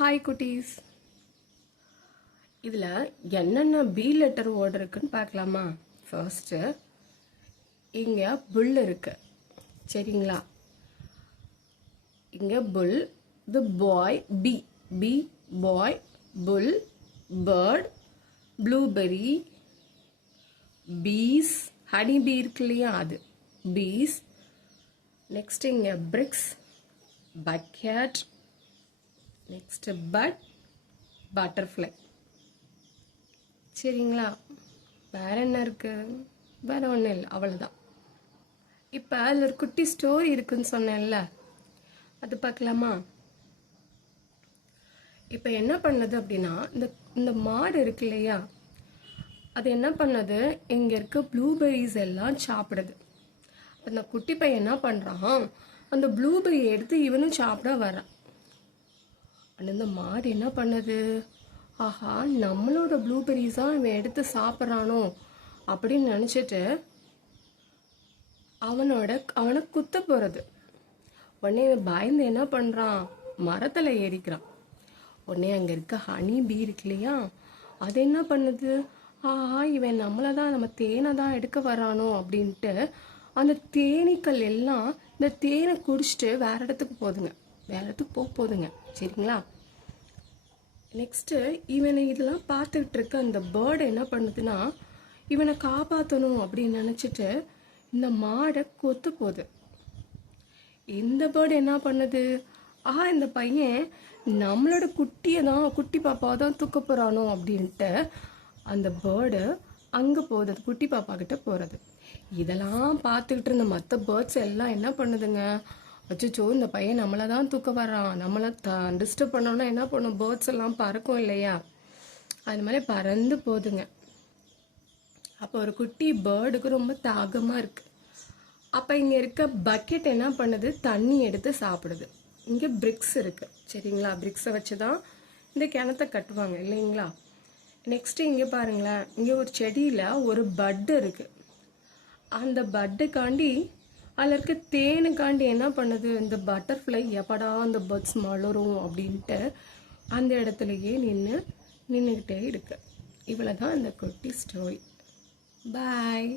Hi குட்டீஸ். இதில் என்னென்ன பி லெட்டர் வேர்டு இருக்குன்னு பார்க்கலாமா? ஃபர்ஸ்ட்டு இங்கே புல் இருக்கு, சரிங்களா? இங்கே புல், இது பாய், பி பி பாய், புல், பேர்ட், ப்ளூபெரி, பீஸ், ஹனி பீ இருக்கு இல்லையா, அது பீஸ். நெக்ஸ்ட் இங்கே பிரிக்ஸ், பக்கெட், நெக்ஸ்ட் பட்டர்ஃப்ளை. சரிங்களா? வேற என்ன இருக்கு? வேற ஒன்றும் இல்லை, அவ்வளோதான். இப்போ அதில் ஒரு குட்டி ஸ்டோரி இருக்குன்னு சொன்னேன்ல, அது பார்க்கலாமா? இப்போ என்ன பண்ணது அப்படின்னா, இந்த மாடு இருக்கு இல்லையா, அது என்ன பண்ணது, இங்கே இருக்க ப்ளூபெரிஸ் எல்லாம் சாப்பிடுது. அந்த குட்டி பையன் என்ன பண்ணுறான், அந்த ப்ளூபெரி எடுத்து இவனும் சாப்பிட வரான். அந்த மாடு என்ன பண்ணது, ஆஹா நம்மளோட ப்ளூபெரிஸாக இவன் எடுத்து சாப்பிட்றானோ அப்படின்னு நினச்சிட்டு அவனை குத்த போகிறது. உடனே பயந்து என்ன பண்ணுறான், மரத்தில் ஏறிக்கிறான். உடனே அங்கே இருக்க ஹனி பீ இருக்கு இல்லையா, அது என்ன பண்ணுது, ஆஹா இவன் நம்ம தேனை தான் எடுக்க வரானோ அப்படின்ட்டு அந்த தேனீக்கள் எல்லாம் இந்த தேனை குடிச்சிட்டு வேற இடத்துக்கு போகுதுங்க. சரிங்களா? நெக்ஸ்ட்டு இவனை இதெல்லாம் பார்த்துக்கிட்டு இருக்க அந்த பேர்டு என்ன பண்ணுதுன்னா, இவனை காப்பாற்றணும் அப்படின்னு நினச்சிட்டு இந்த மாடை கொத்து போகுது. இந்த பேர்டு என்ன பண்ணுது, இந்த பையன் நம்மளோட குட்டி பாப்பாவை தான் தூக்க போகிறானோ அப்படின்ட்டு அந்த பேர்டு அங்கே போகுது, அது குட்டி பாப்பா கிட்ட போகிறது. இதெல்லாம் பார்த்துக்கிட்டு இருந்த மற்ற பேர்ட்ஸ் எல்லாம் என்ன பண்ணுதுங்க, அச்சோ இந்த பையன் நம்மளை தான் தூக்க வர்றான், நம்மளை டிஸ்டர்ப் பண்ணோன்னா என்ன பண்ணும், பேர்ட்ஸ் எல்லாம் பறக்கும் இல்லையா, அது மாதிரி பறந்து போகுதுங்க. அப்போ ஒரு குட்டி பேர்டுக்கு ரொம்ப தாகமாக இருக்குது. அப்போ இங்கே இருக்க பக்கெட் என்ன பண்ணுது, தண்ணி எடுத்து சாப்பிடுது. இங்கே பிரிக்ஸ் இருக்குது, சரிங்களா? பிரிக்ஸை வச்சு தான் இந்த கிணத்தை கட்டுவாங்க இல்லைங்களா? நெக்ஸ்ட்டு இங்கே பாருங்களேன், இங்கே ஒரு செடியில் ஒரு பட்டு இருக்குது. அந்த பட்டுக்காண்டி அதில் இருக்க தேனுக்காண்டி என்ன பண்ணுது, இந்த பட்டர்ஃப்ளை எப்படா அந்த பேர்ட்ஸ் மலரும் அப்படின்ட்டு அந்த இடத்துலையே நின்றுக்கிட்டே இருக்கு. இவ்வளோ தான் இந்த குட்டி ஸ்டோரி. பாய்.